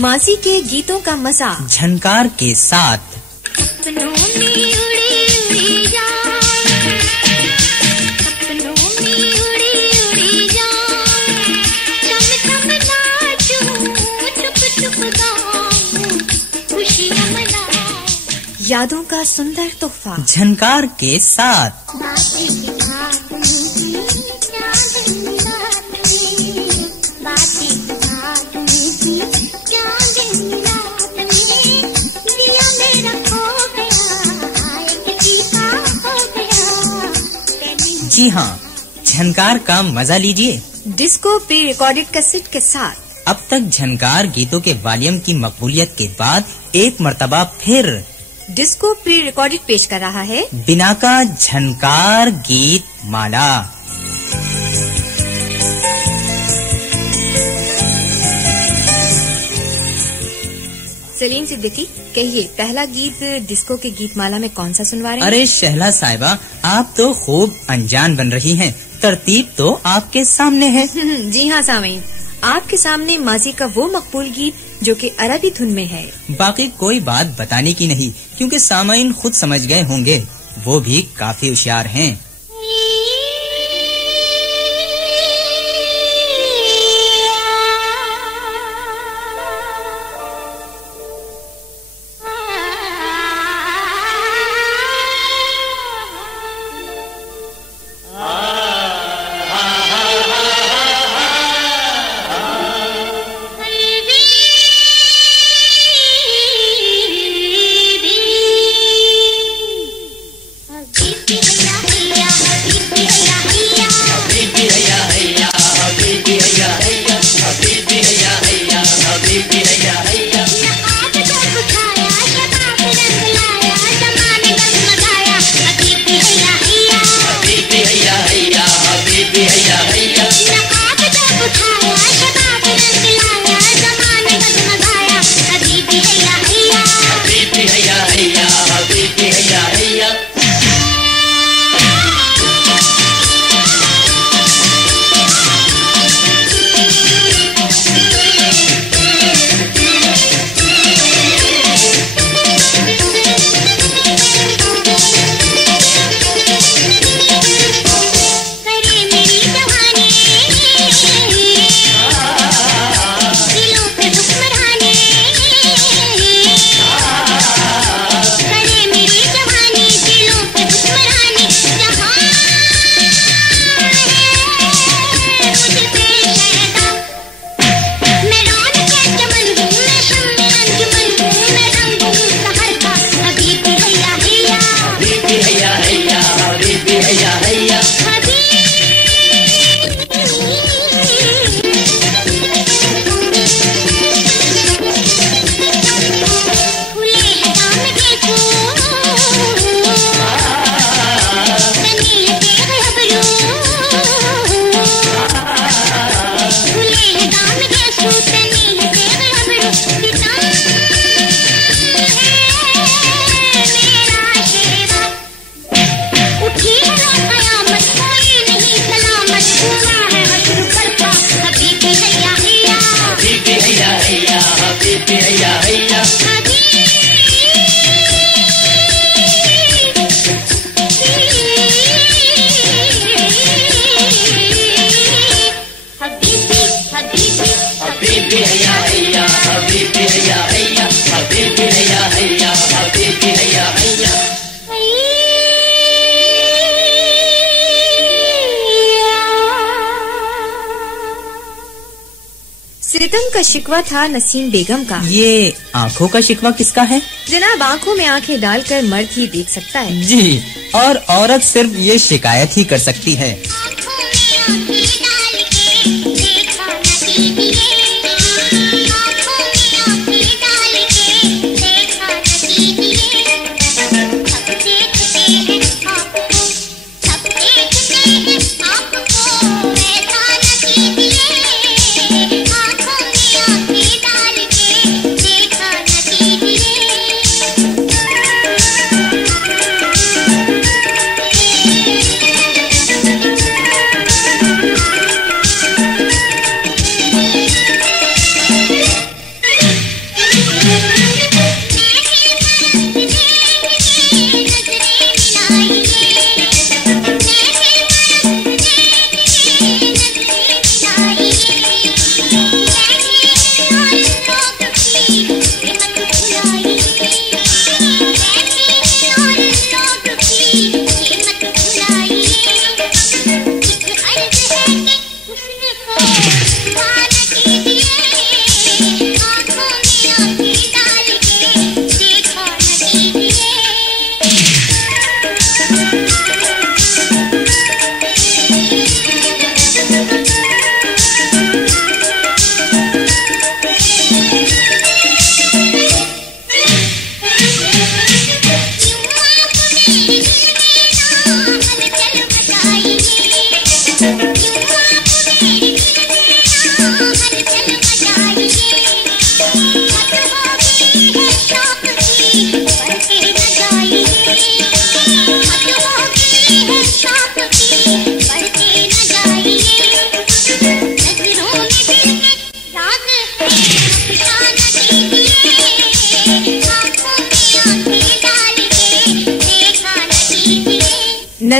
मासी के गीतों का मजा झनकार के साथ। सपनों में उड़ी उड़ी जाऊं, सपनों में उड़ी उड़ी जाऊं, चम चम नाचूं, चुप चुप गाऊं, खुशियां मनाऊं। यादों का सुंदर तोहफा झनकार के साथ। जी हाँ, झनकार का मजा लीजिए डिस्को प्री रिकॉर्डेड कैसेट के साथ। अब तक झनकार गीतों के वॉल्यूम की मकबूलियत के बाद एक मर्तबा फिर डिस्को प्री रिकॉर्डेड पेश कर रहा है बिना का झनकार गीत माला। सलीम सिद्दीकी, कहिए पहला गीत डिस्को के गीत माला में कौन सा सुनवा रहे हैं? अरे शहला साहिबा, आप तो खूब अनजान बन रही हैं। तरतीब तो आपके सामने है। जी हाँ सामीन, आपके सामने माजी का वो मकबूल गीत जो कि अरबी धुन में है। बाकी कोई बात बताने की नहीं, क्योंकि सामीन खुद समझ गए होंगे। वो भी काफी होशियार हैं। सितम का शिकवा था नसीम बेगम का। ये आँखों का शिकवा किसका है? जनाब, आँखों में आँखें डालकर मर्द ही देख सकता है। जी, और औरत सिर्फ ये शिकायत ही कर सकती है।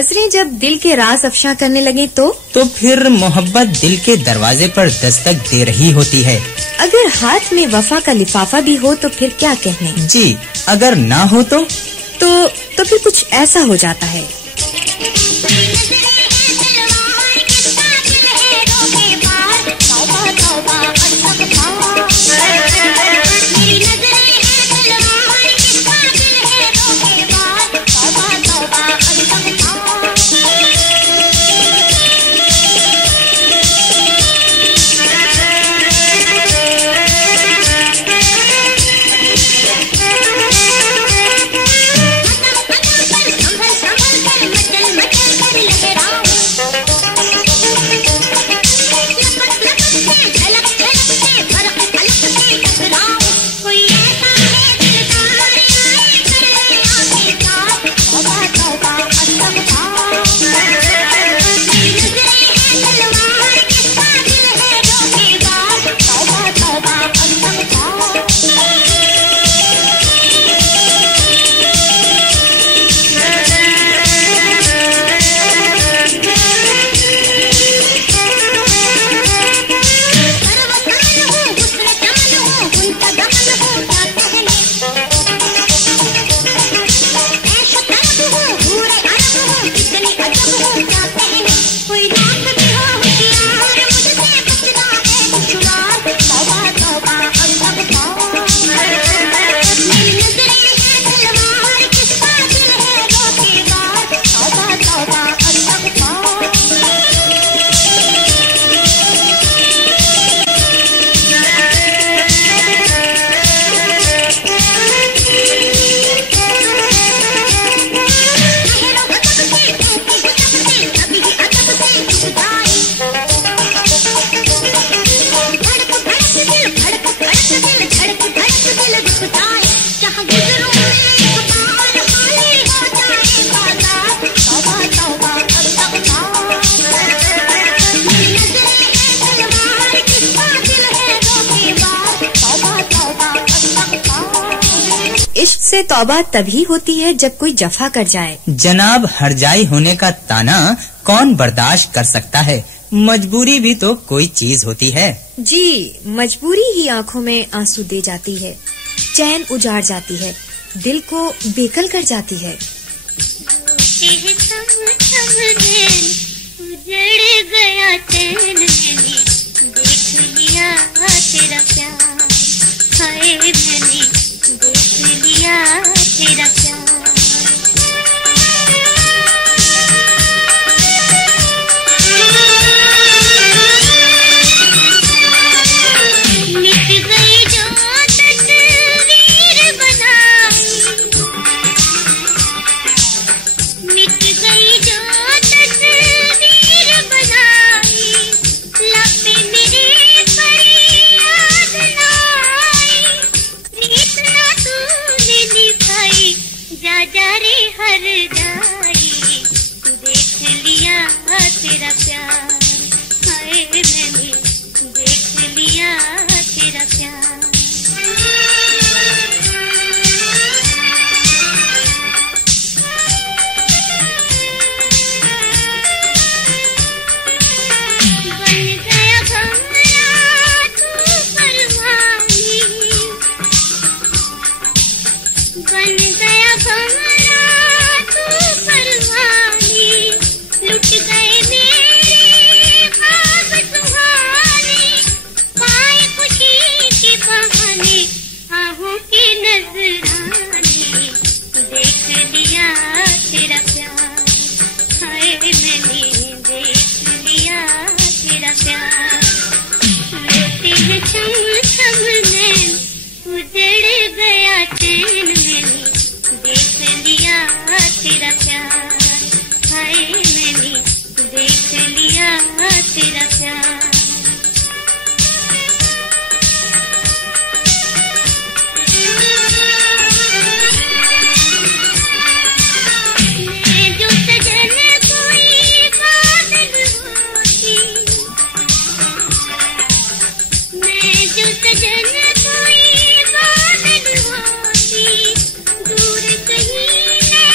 नजरें जब दिल के राज अफशा करने लगे तो फिर मोहब्बत दिल के दरवाजे पर दस्तक दे रही होती है। अगर हाथ में वफा का लिफाफा भी हो तो फिर क्या कहने। जी, अगर ना हो तो फिर कुछ ऐसा हो जाता है। इश्क से तौबा तभी होती है जब कोई जफा कर जाए। जनाब, हरजाई होने का ताना कौन बर्दाश्त कर सकता है। मजबूरी भी तो कोई चीज होती है। जी, मजबूरी ही आंखों में आंसू दे जाती है, चैन उजाड़ जाती है, दिल को बेकल कर जाती है। उजड़ गया चैन मैंने देख लिया तेरा प्यार, हाय मैंने देख लिया तेरा प्यार। दूर कहीं ले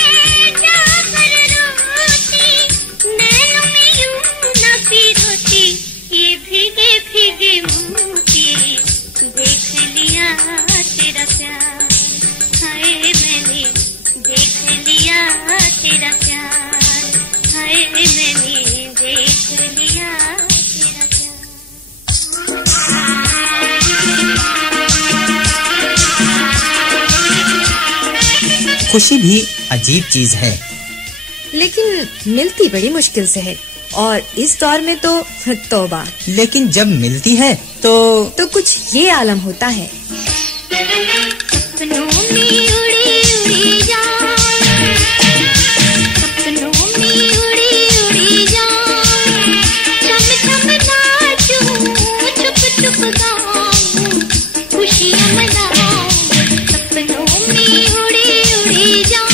जाकर रोती खुशी भी अजीब चीज है, लेकिन मिलती बड़ी मुश्किल से है और इस दौर में तो तौबा। लेकिन जब मिलती है तो कुछ ये आलम होता है। सपनों में उड़ी उड़ी जाऊं, सपनों में उड़ी उड़ी जाऊं, छम छम नाचूं, चुप चुप गाऊं, खुशियां मनाऊं, सपनों में उड़ी उड़ी जाऊं।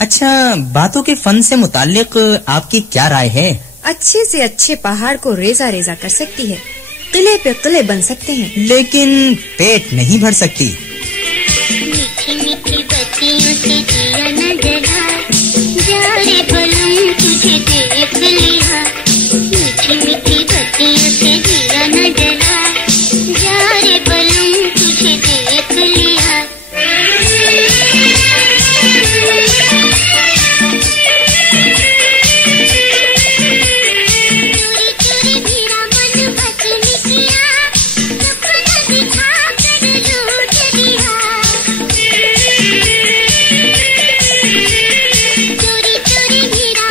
अच्छा, बातों के फन से मुताल्लिक आपकी क्या राय है? अच्छे से अच्छे पहाड़ को रेजा रेजा कर सकती है, किले पे किले बन सकते हैं, लेकिन पेट नहीं भर सकती। मीठी मीठी बत्तियों से दिया न जला, जा रे बलम तुझे देख लिया, मीठी मीठी बत्तियों से दिया न जला, जा रे बलम तुझे देख लिया। चोरी चोरी हीरा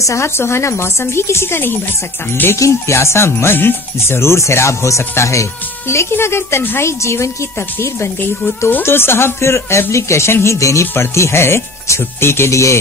तो साहब सुहाना मौसम भी किसी का नहीं भर सकता। लेकिन प्यासा मन जरूर सैराब हो सकता है। लेकिन अगर तन्हाई जीवन की तकदीर बन गई हो तो साहब फिर एप्लीकेशन ही देनी पड़ती है छुट्टी के लिए।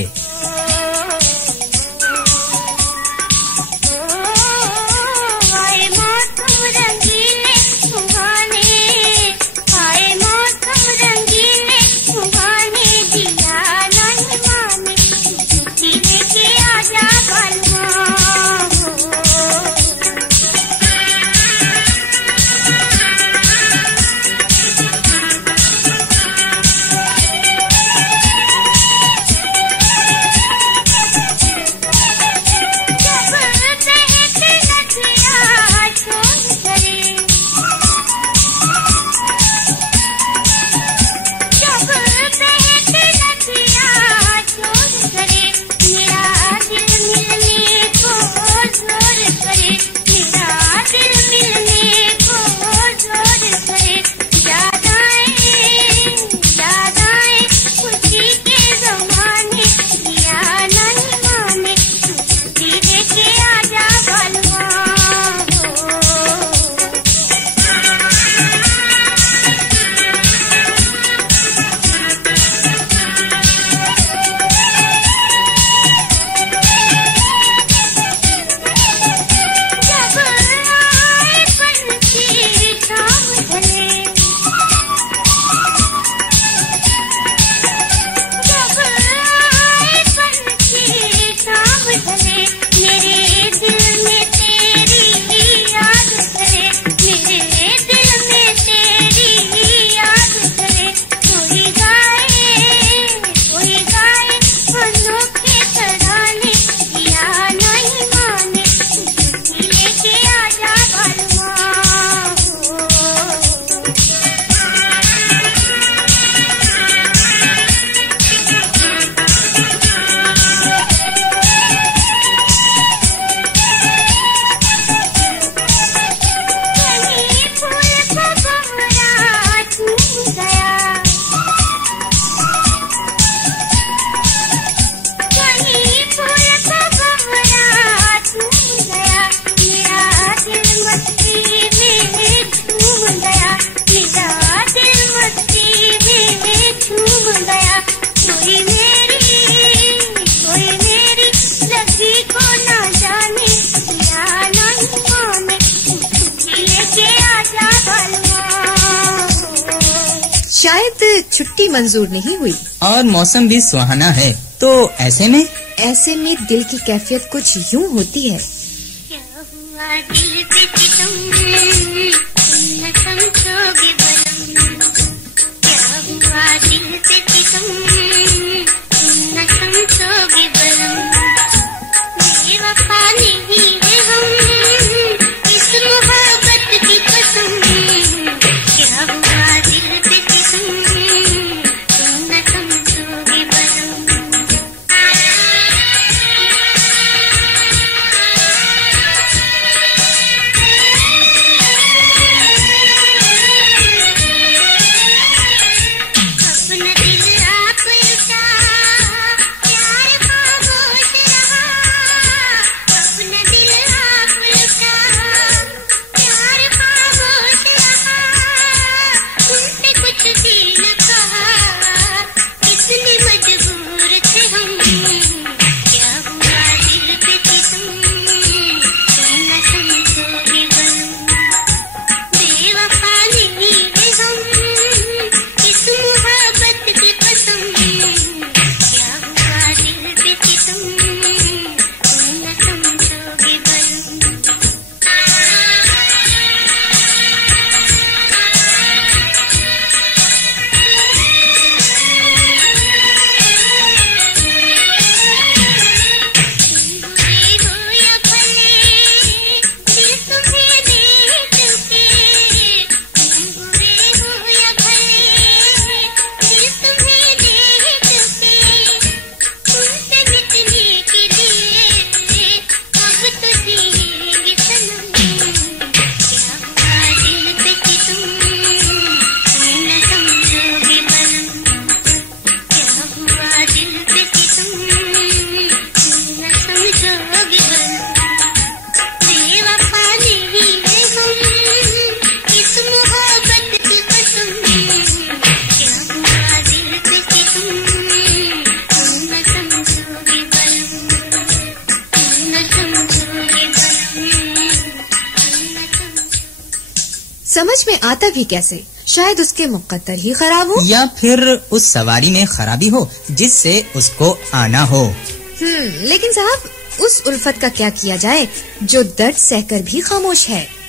शायद छुट्टी मंजूर नहीं हुई और मौसम भी सुहाना है, तो ऐसे में दिल की कैफियत कुछ यूं होती है। क्या हुआ दिल पे सितम, तुम न समझोगे बलम। क्या हुआ दिल पे सितम, तुम न समझोगे बलम। बेवफा नहीं है हम, इस मोहब्बत की कसम। क्या हुआ दिल पे सितम, तुम न समझोगे बलम। समझ में आता भी कैसे? शायद उसके मुक़द्दर ही खराब हो, या फिर उस सवारी में खराबी हो जिससे उसको आना हो। लेकिन साहब, उस उल्फत का क्या किया जाए जो दर्द सहकर भी खामोश है।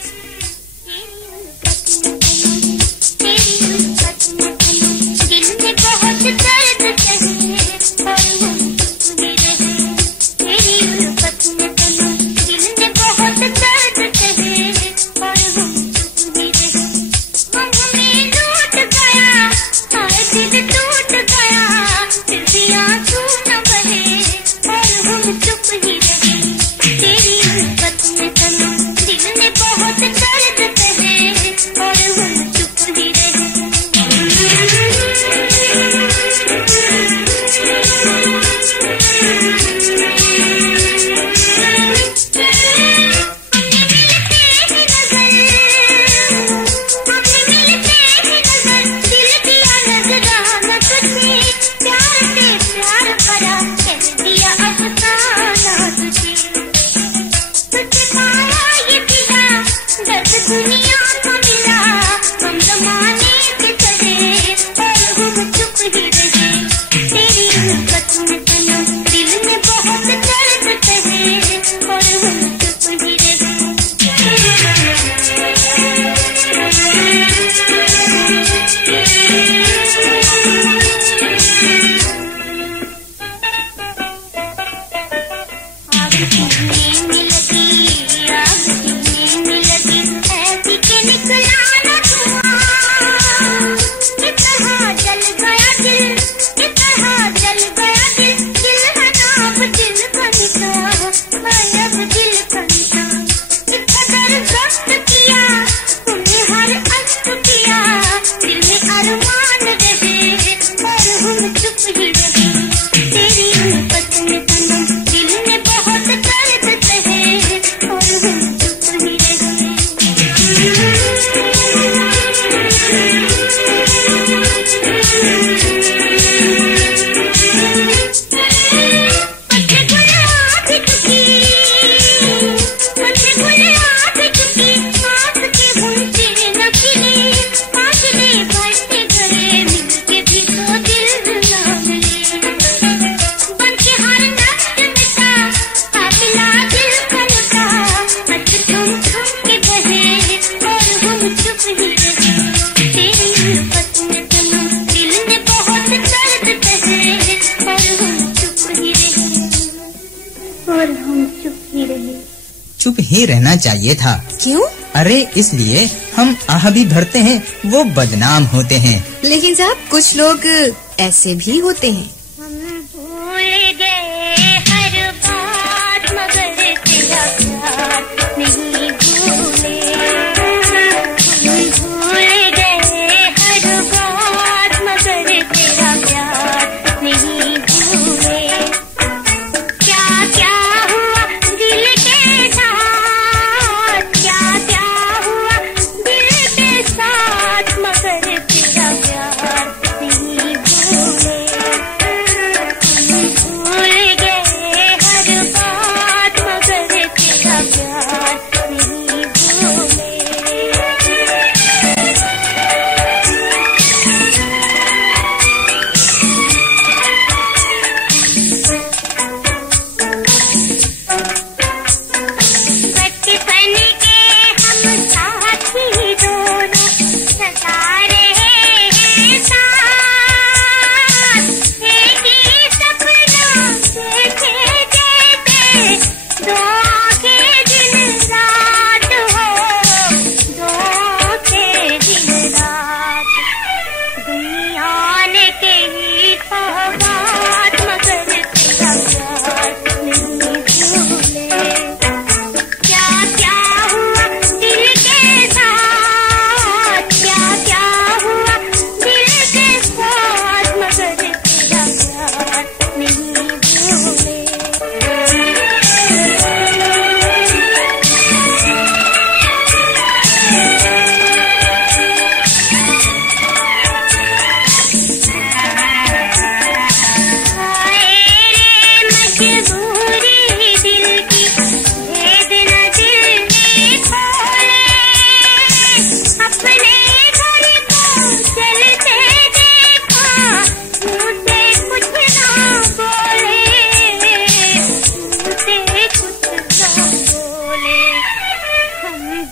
चुप ही रहना चाहिए था। क्यों? अरे इसलिए हम आह भी भरते हैं, वो बदनाम होते हैं। लेकिन साहब, कुछ लोग ऐसे भी होते हैं।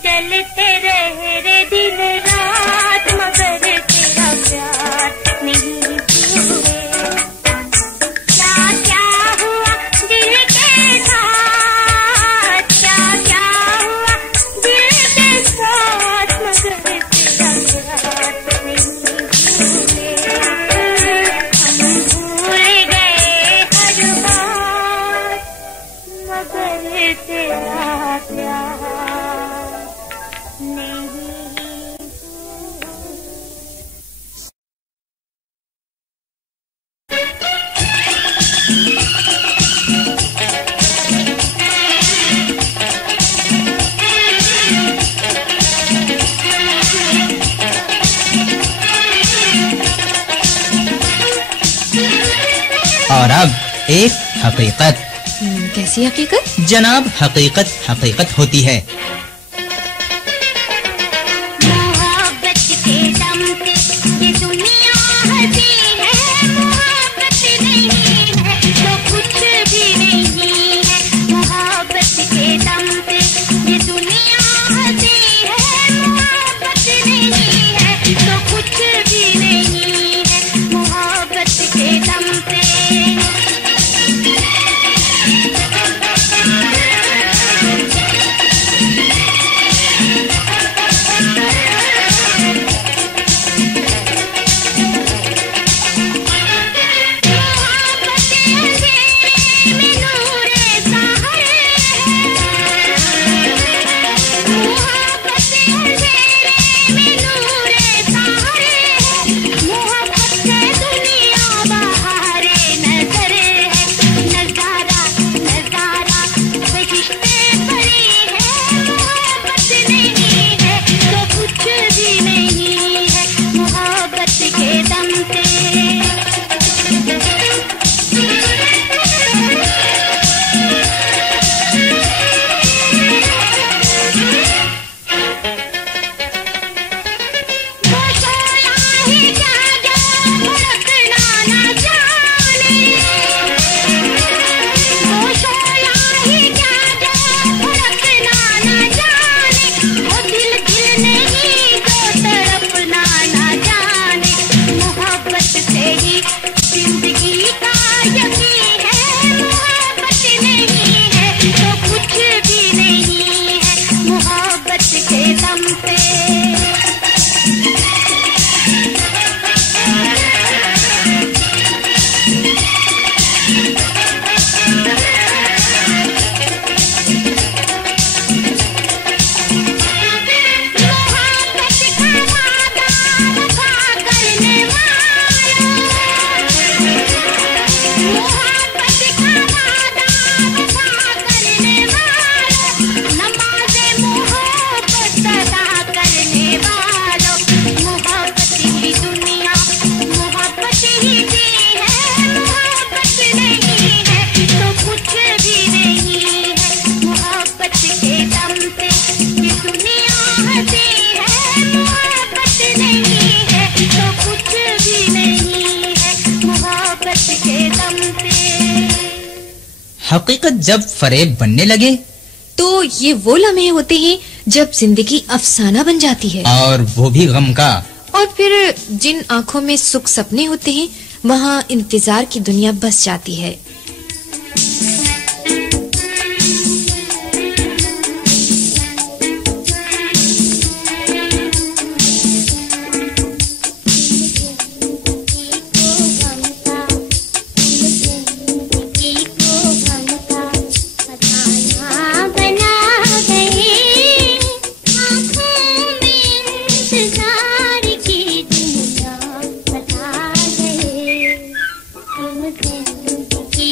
जलते रहे रे दिन रात मगर तेरा प्यार नहीं हुए। क्या क्या हुआ दिल के साथ, क्या क्या हुआ दिल के साथ मगर तेरा प्यार नहीं हुए। हम भूल गए हर बात मगर तेरा प्यार नहीं हुआ। और अब एक हकीकत। कैसी हकीकत? जनाब, हकीकत हकीकत होती है। मोहब्बत के दम पे ये दुनिया हंसी है, मोहब्बत नहीं है तो कुछ भी नहीं है। मोहब्बत के दम पे ये दुनिया हंसी है, मोहब्बत नहीं है तो कुछ भी नहीं है। मोहब्बत के दम पे हकीकत जब फरेब बनने लगे तो ये वो लम्हे होते हैं जब जिंदगी अफसाना बन जाती है, और वो भी गम का। और फिर जिन आंखों में सुख सपने होते हैं वहाँ इंतजार की दुनिया बस जाती है। की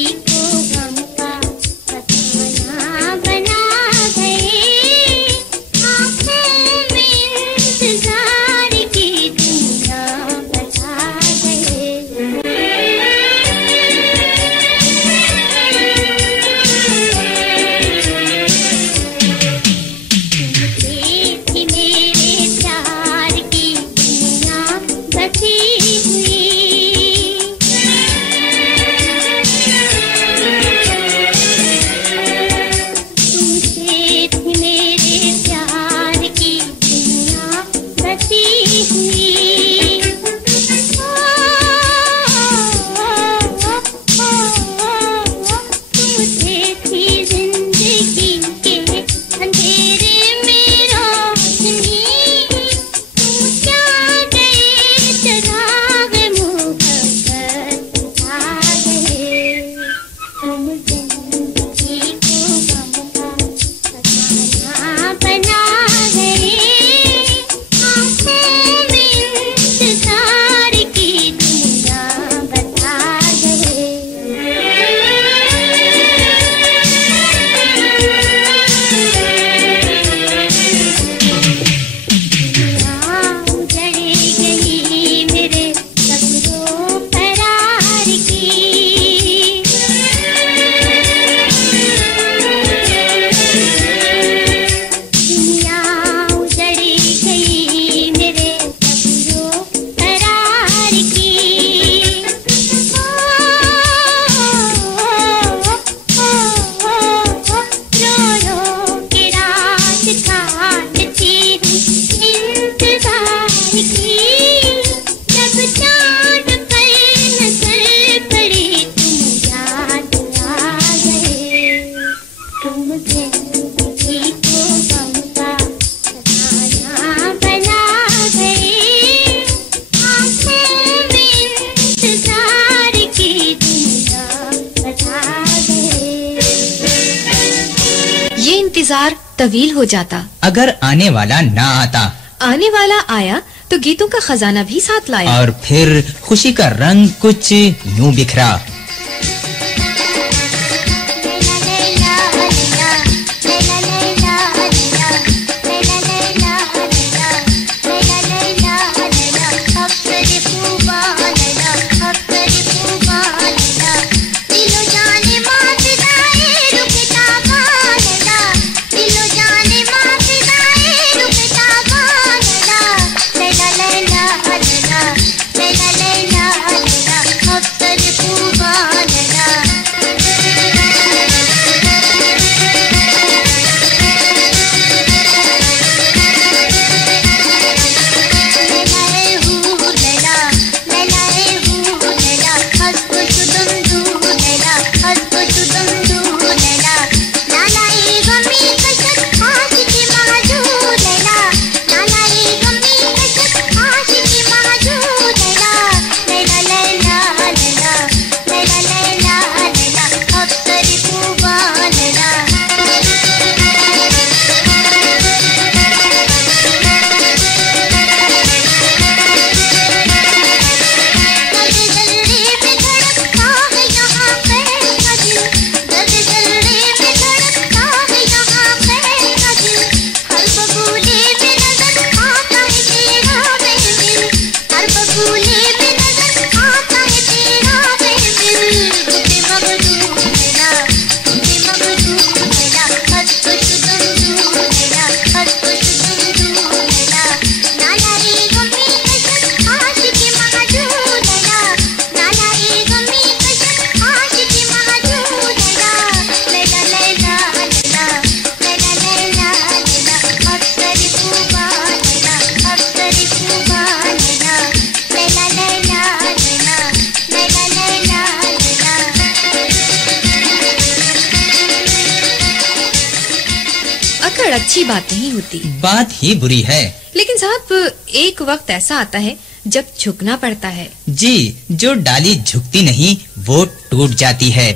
इंतजार तवील हो जाता अगर आने वाला ना आता। आने वाला आया तो गीतों का खजाना भी साथ लाया और फिर खुशी का रंग कुछ यूं बिखरा। अच्छी बात नहीं होती, बात ही बुरी है। लेकिन साहब एक वक्त ऐसा आता है जब झुकना पड़ता है। जी, जो डाली झुकती नहीं वो टूट जाती है।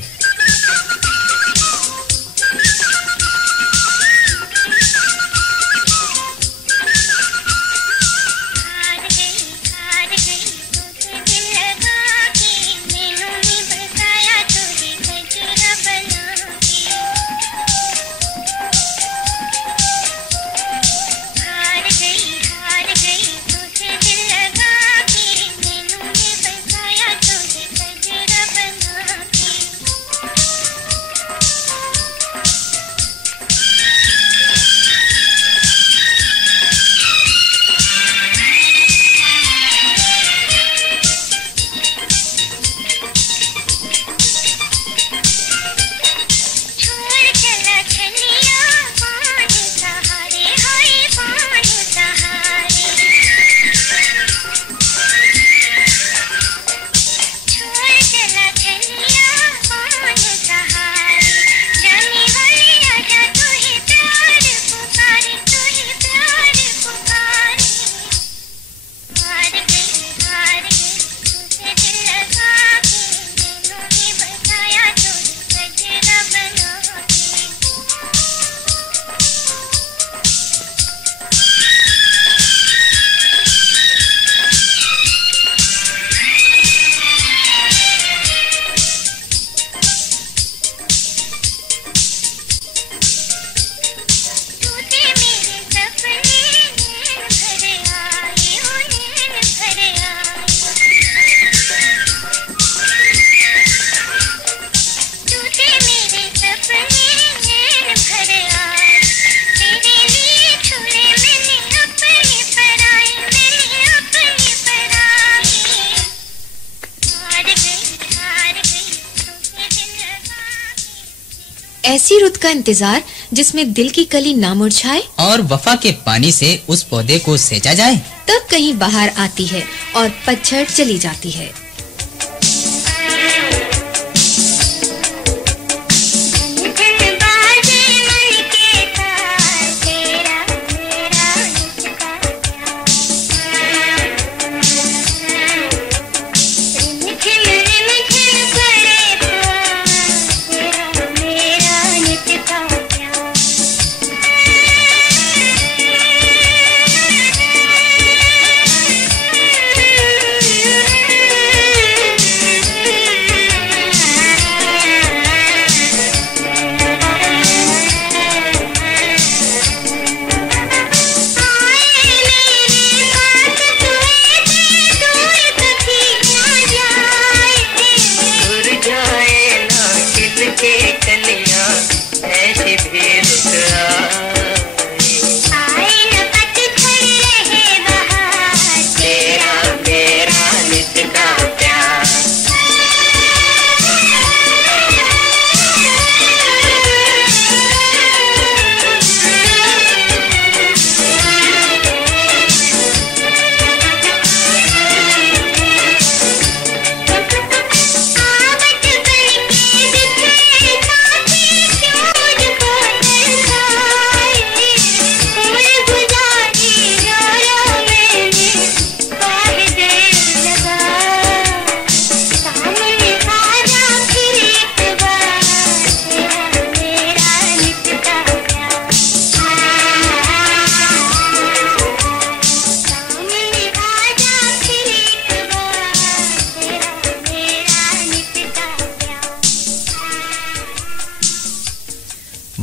ऐसी रुत का इंतजार जिसमें दिल की कली ना मुरझाए और वफा के पानी से उस पौधे को सेंचा जाए। तब कहीं बाहर आती है और पतझड़ चली जाती है।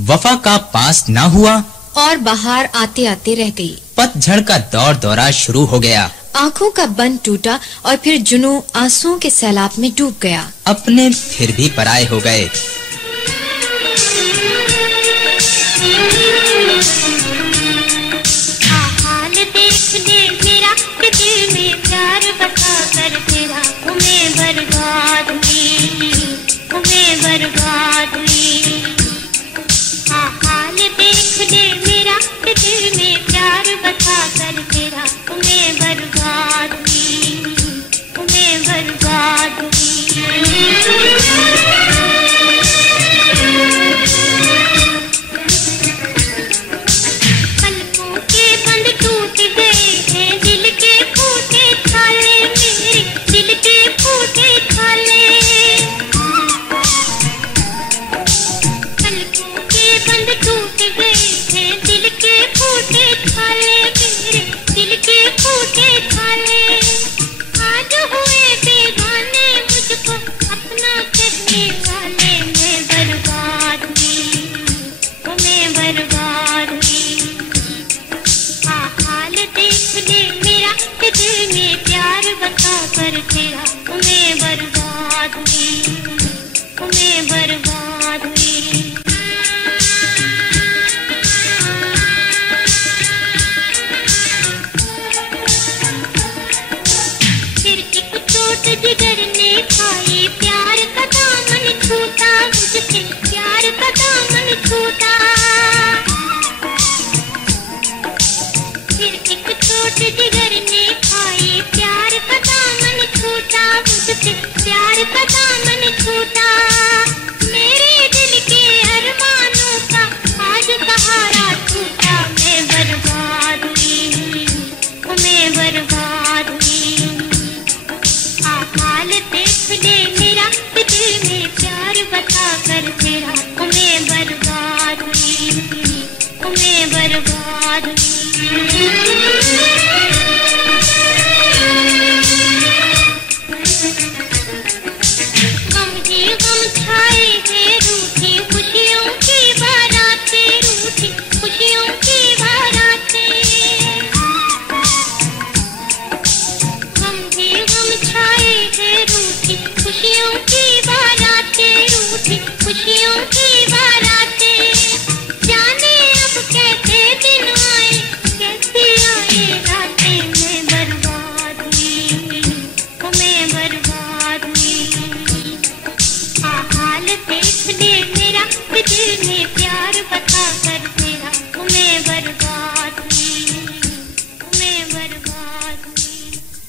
वफा का पास ना हुआ और बाहर आते आते रह गई। पतझड़ का दौर दौरा शुरू हो गया। आँखों का बंद टूटा और फिर जुनू आंसुओं के सैलाब में डूब गया। अपने फिर भी पराये हो गए। हाल देख ले मेरा कि दिल में प्यार बसा कर तेरा तुम्हें बर्बाद हुई, तुम्हें बर्बाद हुई। हाल देख ले मेरा कि दिल में प्यार बसा कर तेरा तुम्हें बर्बाद हुई, तुम्हें बर्बाद हुई।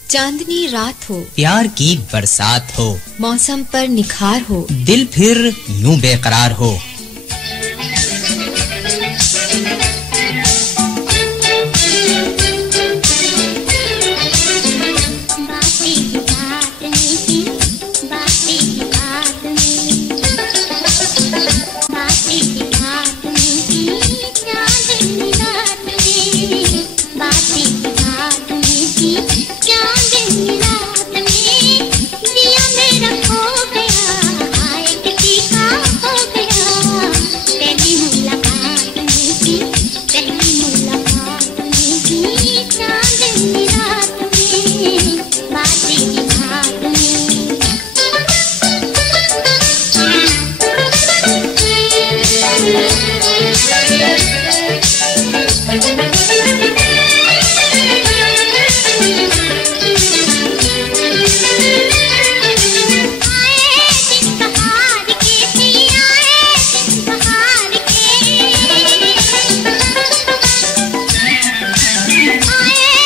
चांदनी रात हो, प्यार की बरसात हो, मौसम पर निखार हो, दिल फिर यूं बेकरार हो। आए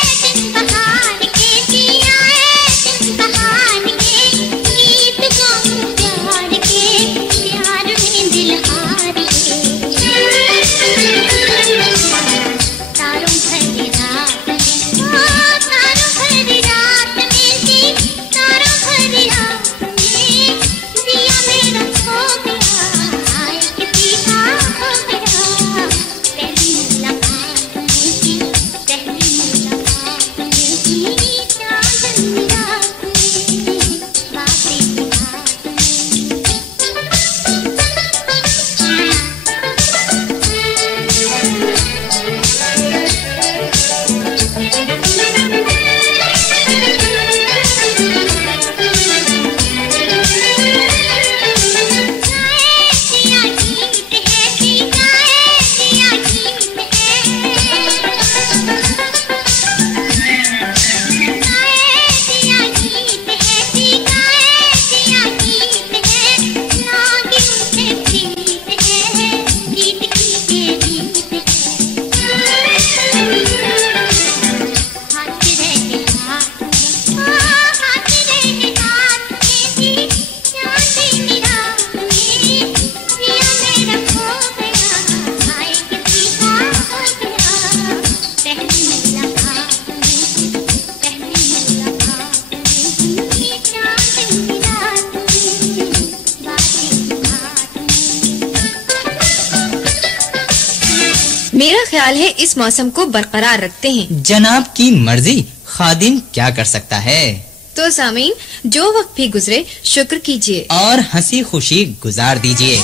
ख्याल है इस मौसम को बरकरार रखते हैं। जनाब की मर्जी, खादिम क्या कर सकता है। तो सामीन, जो वक्त भी गुजरे शुक्र कीजिए और हंसी खुशी गुजार दीजिए।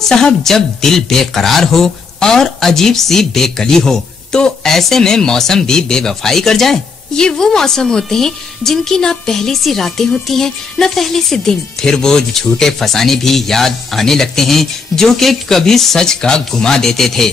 साहब, जब दिल बेकरार हो और अजीब सी बेकली हो तो ऐसे में मौसम भी बेवफाई कर जाए। ये वो मौसम होते हैं जिनकी ना पहले सी रातें होती हैं न पहले से दिन। फिर वो झूठे फसाने भी याद आने लगते हैं जो कि कभी सच का गुमा देते थे।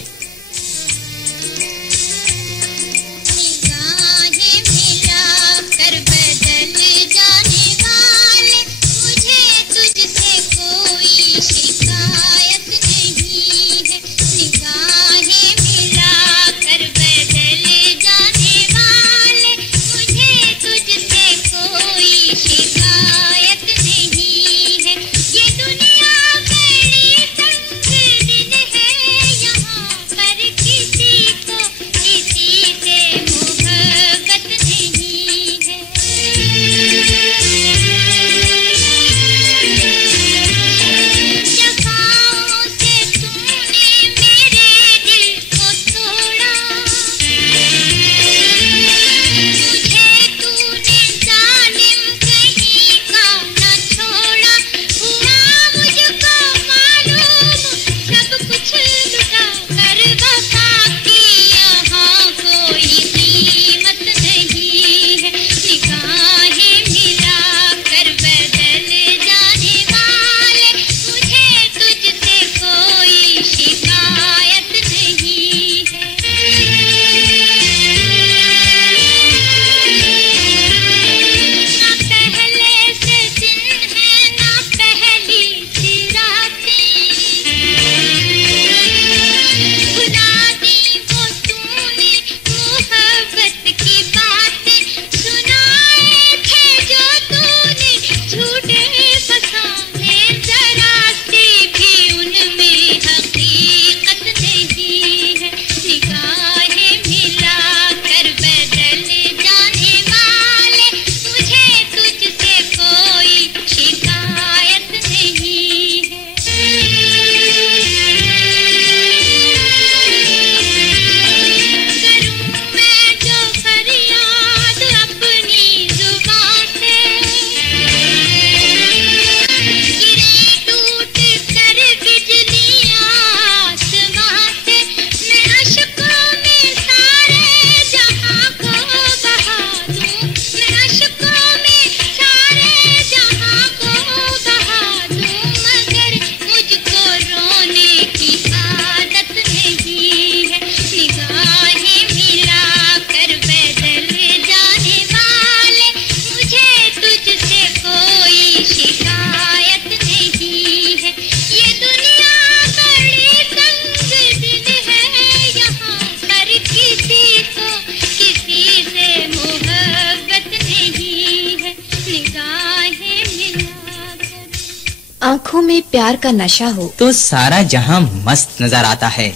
आँखों में प्यार का नशा हो तो सारा जहां मस्त नजर आता है।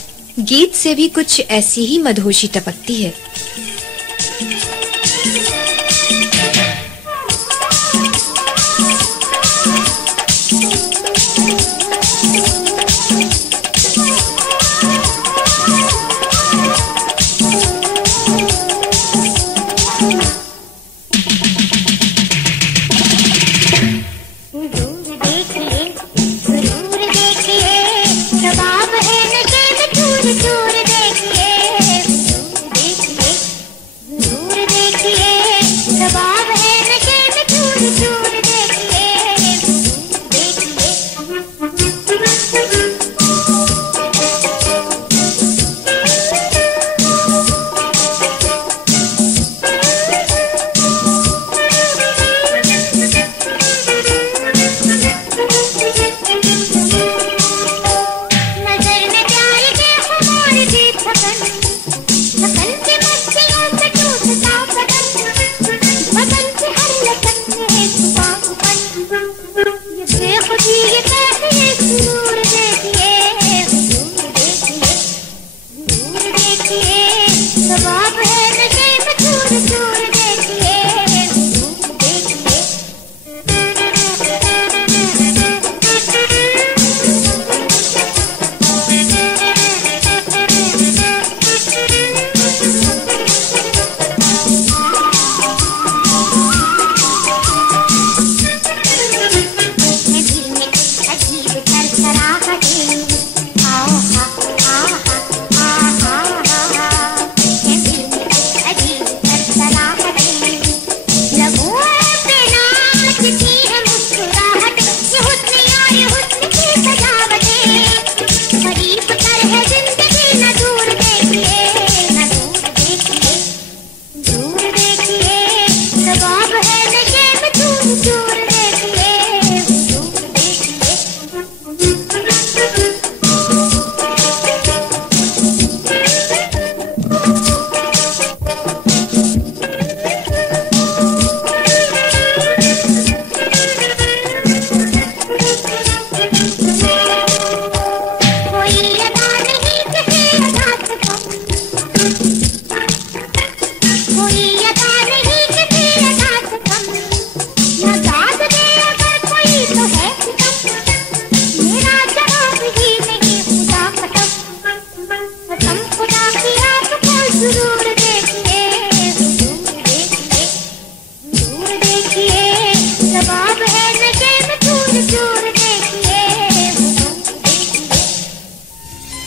गीत से भी कुछ ऐसी ही मधोशी टपकती है।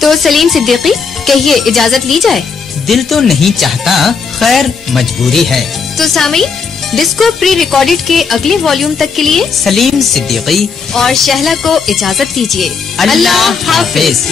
तो सलीम सिद्दीकी, कहिए इजाजत ली जाए? दिल तो नहीं चाहता, खैर मजबूरी है। तो सामीन, डिस्को प्री रिकॉर्डेड के अगले वॉल्यूम तक के लिए सलीम सिद्दीकी और शहला को इजाजत दीजिए। अल्लाह हाफिज।